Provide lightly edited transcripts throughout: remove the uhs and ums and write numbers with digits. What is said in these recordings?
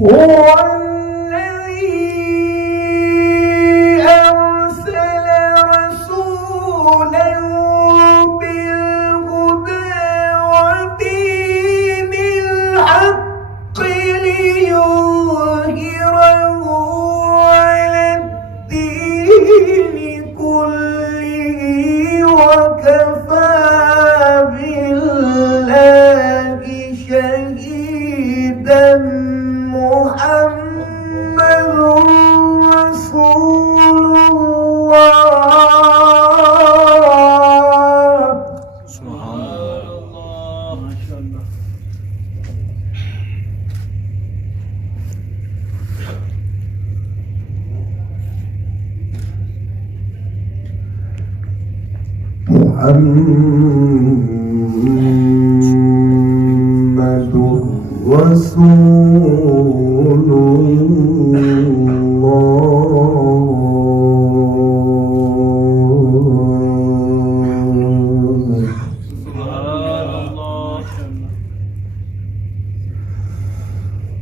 محمد رسول الله.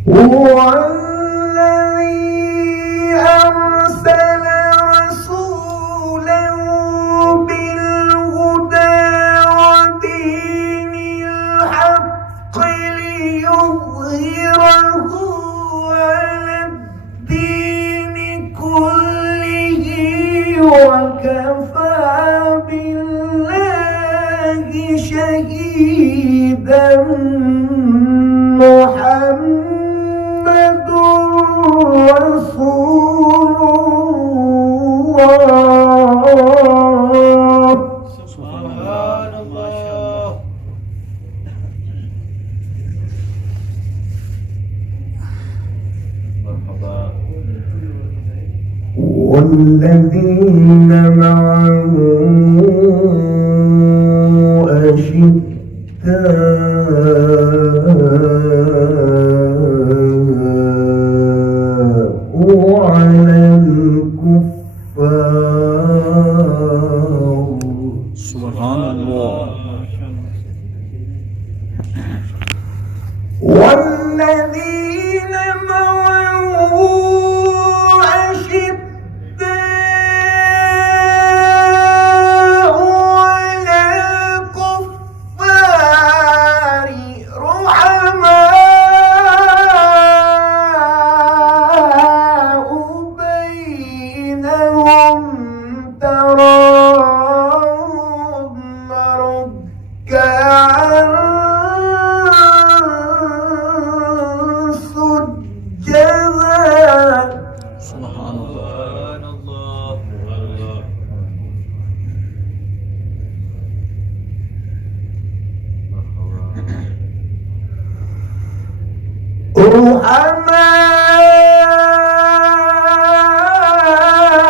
هو الذي أرسل رسوله بالهدى ودين الحق ليظهره على الدين كله وكفى بالله شهيدا. محمد رسول الله. سبحان الله. مرحبا. والذين معه على الكفار. سبحان الله. والذين معه أشداء على الكفار رحماء بينهم تراهم ركعا سجدا. سبحان الله.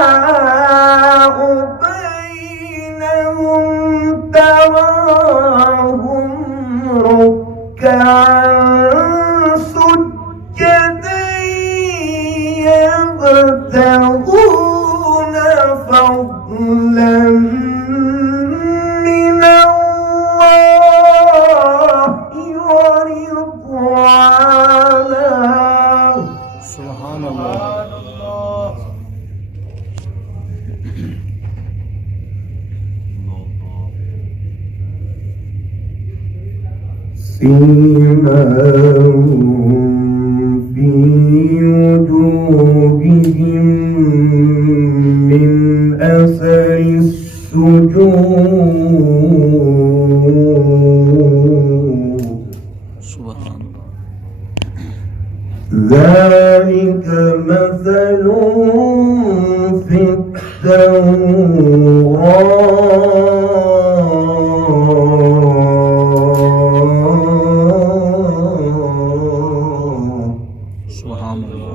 رحماء بينهم تراهم ركعا سجدا يبتغون فضلا من الله ورضوانا. سبحان الله. سيماهم في وجوههم من أثر السجود. سبحان الله. ذلك مثلهم في التوراة. سبحان الله.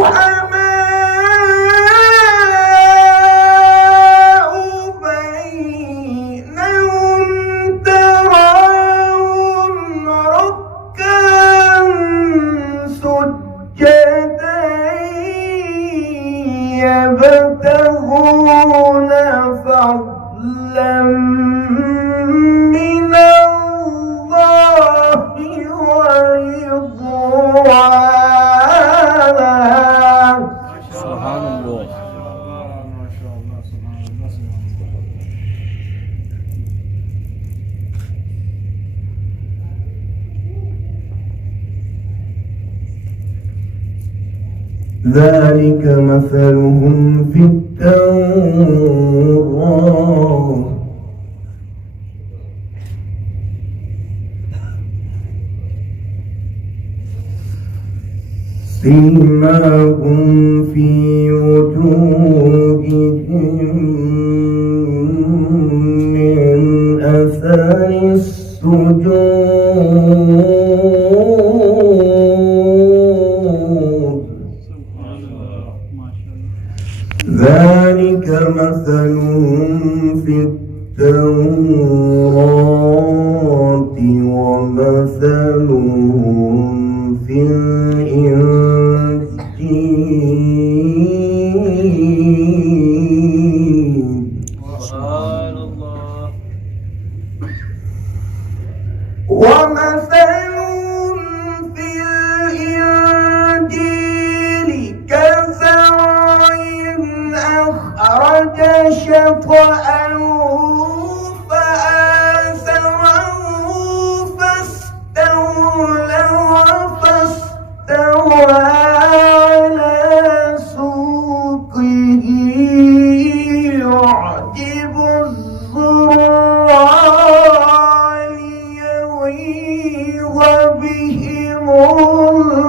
رحماء بينهم تراهم ركعا سجدا يبتغون فضلا من الله سبحان الله. ذلك مثلهم في التوراة سيماهم في وجوههم من أثر السجود ذلك مثلهم في التوراة ومثلهم في الإنجيل سبحان الله. ومثلهم في الإنجيل كزرع أخرج شطأه فآزره فاستوى على سوقه يعجب الزراع ليغيظ بهم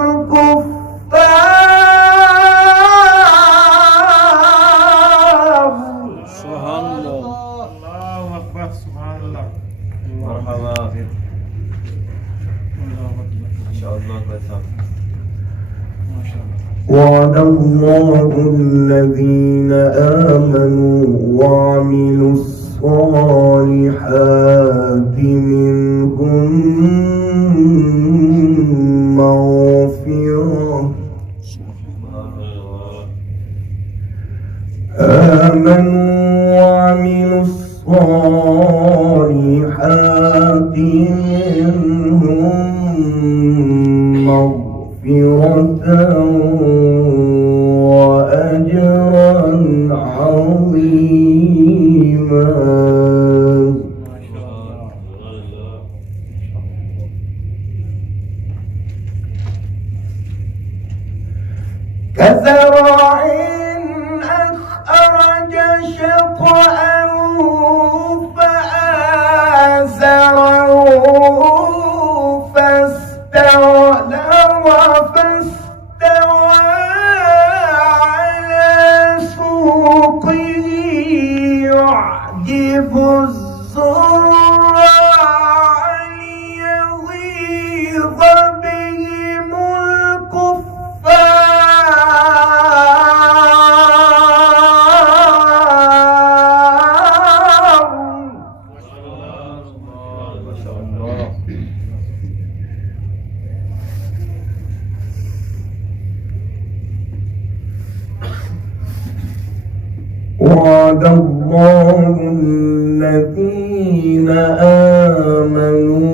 الكفار. سبحان الله. الله أكبر. سبحان الله. مرحبا. ما شاء الله كويس. وعد الله الذين آمنوا وعملوا الصالحات منهم مغفرة آمنوا وعملوا الصالحات منهم مغفرة وأجرا عظيما. كزرع أخرج شطأه فآزره فاستوى على سوقه يعجب الزراع ليغيظ بهم الكفار. ما شاء الله. وعد الله الذين آمنوا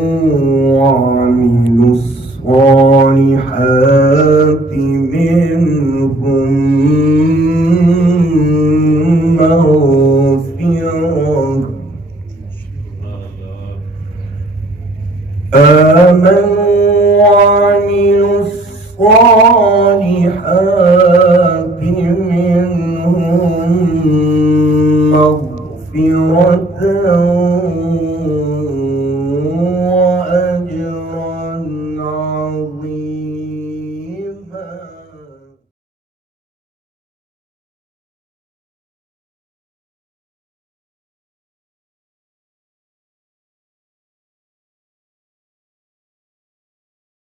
وعملوا الصالحات منهم مغفرة آمنوا وعملوا الصالحات منهم مغفرة